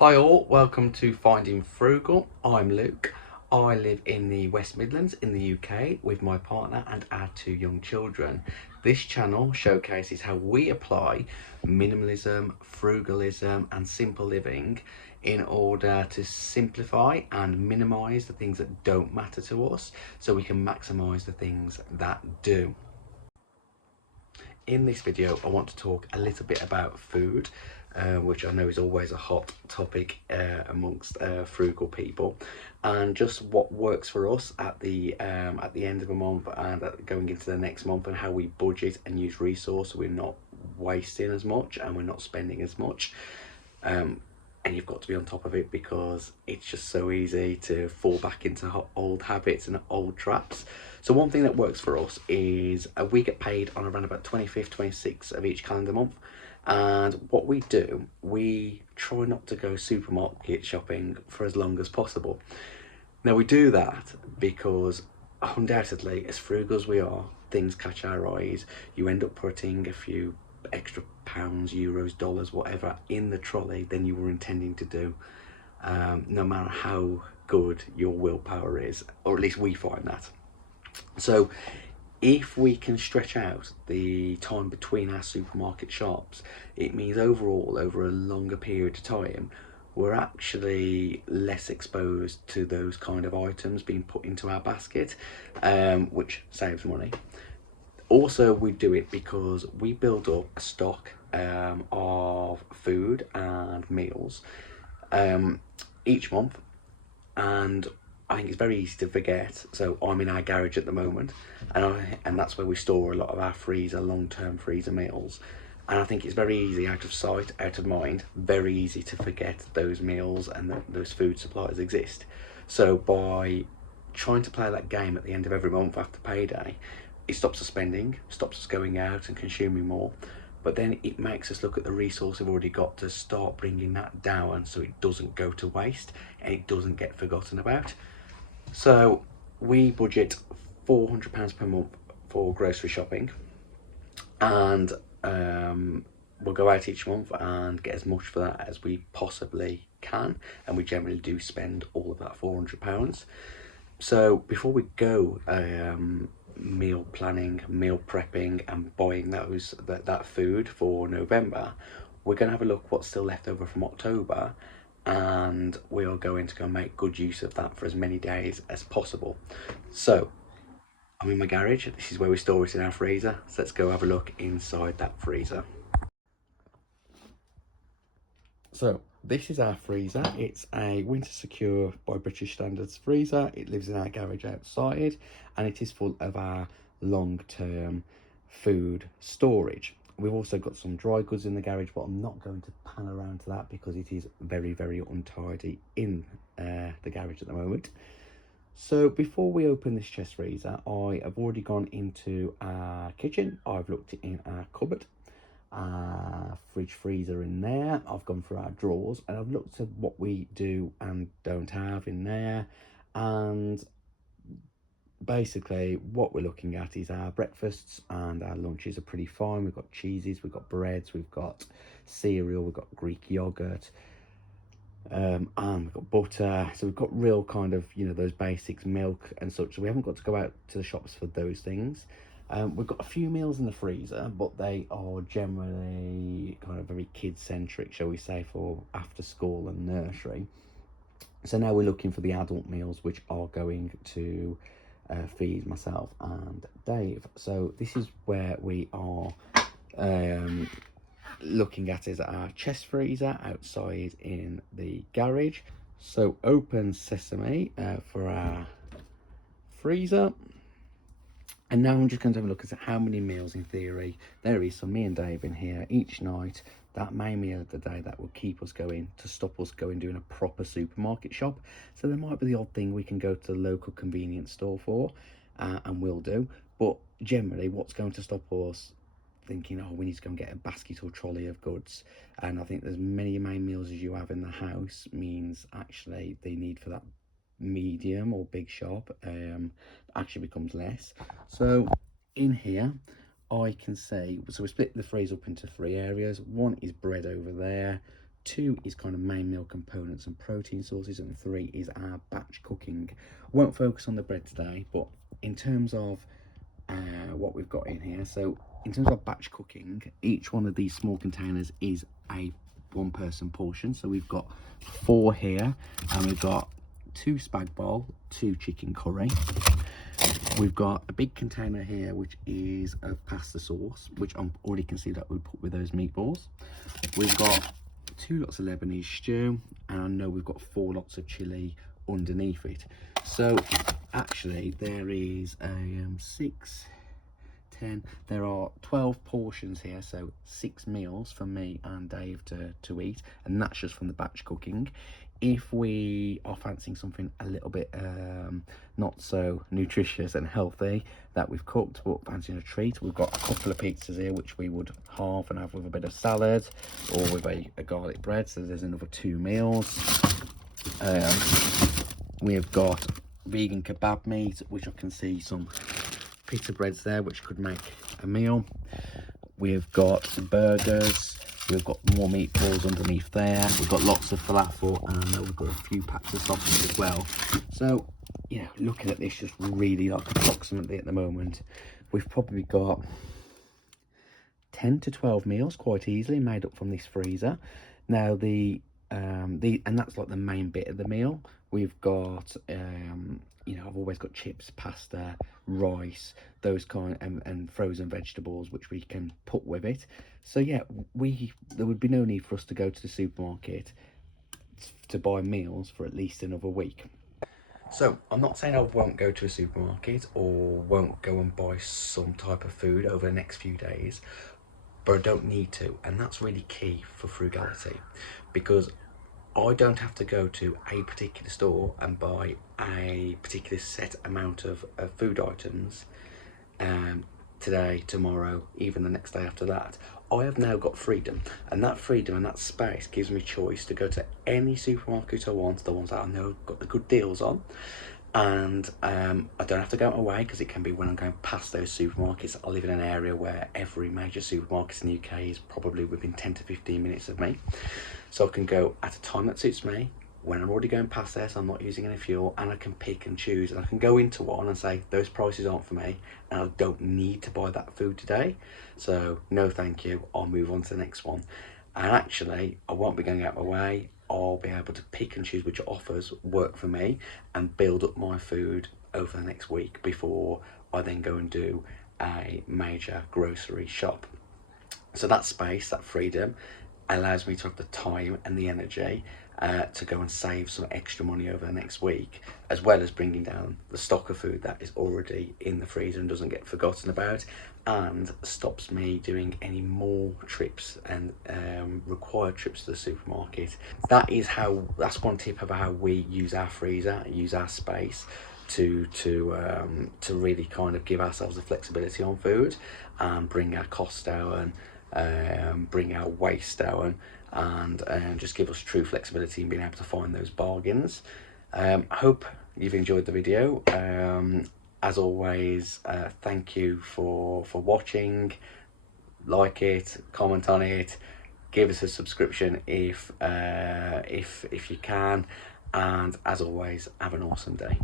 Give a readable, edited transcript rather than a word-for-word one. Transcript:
Hi all, welcome to Finding Frugal. I'm Luke. I live in the West Midlands in the UK with my partner and our two young children. This channel showcases how we apply minimalism, frugalism and simple living in order to simplify and minimise the things that don't matter to us so we can maximise the things that do. In this video, I want to talk a little bit about food, which I know is always a hot topic amongst frugal people, and just what works for us at the end of a month and going into the next month, and how we budget and use resource so we're not wasting as much and we're not spending as much. And you've got to be on top of it because it's just so easy to fall back into old habits and old traps. So one thing that works for us is we get paid on around about 25th, 26th of each calendar month. And what we do, we try not to go supermarket shopping for as long as possible. Now we do that because undoubtedly, as frugal as we are, things catch our eyes. You end up putting a few extra pounds, euros, dollars, whatever in the trolley than you were intending to do, no matter how good your willpower is, or at least we find that. So if we can stretch out the time between our supermarket shops, it means overall, over a longer period of time, we're actually less exposed to those kind of items being put into our basket, which saves money. Also, we do it because we build up a stock of food and meals each month, and I think it's very easy to forget. So I'm in our garage at the moment, and that's where we store a lot of our freezer, long-term freezer meals. And I think it's very easy, out of sight, out of mind, very easy to forget those meals and those food supplies exist. So by trying to play that game at the end of every month after payday, it stops us spending, stops us going out and consuming more, but then it makes us look at the resource we've already got to start bringing that down so it doesn't go to waste and it doesn't get forgotten about. So we budget £400 per month for grocery shopping, and we'll go out each month and get as much for that as we possibly can, and we generally do spend all of that £400. So before we go meal planning, meal prepping and buying that food for November, we're going to have a look what's still left over from October, and we are going to go make good use of that for as many days as possible. So I'm in my garage. This is where we store it in our freezer, so let's go have a look inside that freezer. So this is our freezer. It's a winter secure by British standards freezer. It lives in our garage outside, and it is full of our long-term food storage. We've also got some dry goods in the garage, but I'm not going to pan around to that because it is very, very untidy in the garage at the moment. So before we open this chest freezer, I have already gone into our kitchen. I've looked in our cupboard, fridge, freezer in there. I've gone through our drawers and I've looked at what we do and don't have in there, and basically what we're looking at is our breakfasts and our lunches are pretty fine. We've got cheeses, we've got breads, we've got cereal, we've got Greek yogurt, and we've got butter. So we've got real kind of, those basics, milk and such. So we haven't got to go out to the shops for those things. We've got a few meals in the freezer, but they are generally kind of very kid-centric, shall we say, for after school and nursery. So now we're looking for the adult meals, which are going to feed myself and Dave. So this is where we are looking at is our chest freezer outside in the garage. So open sesame for our freezer. And now I'm just going to have a look at how many meals in theory there is for me and Dave in here each night. That main meal of the day that will keep us going, to stop us going doing a proper supermarket shop. So there might be the odd thing we can go to the local convenience store for, and we'll do. But generally, what's going to stop us thinking, oh, we need to go and get a basket or trolley of goods? And I think there's many main meals as you have in the house means actually the need for that medium or big shop actually becomes less. So in here I can see, so we split the freezer up into three areas. One is bread over there, 2 is kind of main meal components and protein sources, and 3 is our batch cooking. Won't focus on the bread today, but in terms of what we've got in here, so in terms of batch cooking, each one of these small containers is a 1-person portion. So we've got 4 here, and we've got 2 spag bowl, 2 chicken curry. We've got a big container here which is of pasta sauce, which I already can see that we put with those meatballs. We've got 2 lots of Lebanese stew, and I know we've got 4 lots of chili underneath it. So actually there is a 6, 10, there are 12 portions here, so 6 meals for me and Dave to eat, and that's just from the batch cooking. If we are fancying something a little bit not so nutritious and healthy that we've cooked, but fancying a treat, we've got a couple of pizzas here which we would halve and have with a bit of salad or with a garlic bread, so there's another 2 meals. We've got vegan kebab meat, which I can see some pizza breads there which could make a meal. We've got burgers. We've got more meatballs underneath there. We've got lots of falafel, and we've got a few packs of sausage as well. So, you know, looking at this just really like approximately at the moment, we've probably got 10 to 12 meals quite easily made up from this freezer. Now and that's like the main bit of the meal. We've got you know, I've always got chips, pasta, rice, those kind, and frozen vegetables which we can put with it. So yeah, there would be no need for us to go to the supermarket to buy meals for at least another week. So I'm not saying I won't go to a supermarket or won't go and buy some type of food over the next few days, but I don't need to, and that's really key for frugality, because I don't have to go to a particular store and buy a particular set amount of food items today, tomorrow, even the next day after that. I have now got freedom, and that freedom and that space gives me choice to go to any supermarket I want, the ones that I know have got the good deals on, and I don't have to go out away, because it can be when I'm going past those supermarkets. I live in an area where every major supermarket in the UK is probably within 10 to 15 minutes of me, so I can go at a time that suits me when I'm already going past there, so I'm not using any fuel, and I can pick and choose, and I can go into one and say those prices aren't for me and I don't need to buy that food today, so no thank you, I'll move on to the next one. And actually I won't be going out my way. I'll be able to pick and choose which offers work for me and build up my food over the next week before I then go and do a major grocery shop. So that space, that freedom, allows me to have the time and the energy to go and save some extra money over the next week, as well as bringing down the stock of food that is already in the freezer and doesn't get forgotten about, and stops me doing any more trips and required trips to the supermarket. That's one tip of how we use our freezer, use our space to really kind of give ourselves the flexibility on food and bring our costs down, bring our waste down, and just give us true flexibility in being able to find those bargains. I hope you've enjoyed the video. As always, thank you for watching. Like it, comment on it, give us a subscription if you can, and as always, have an awesome day.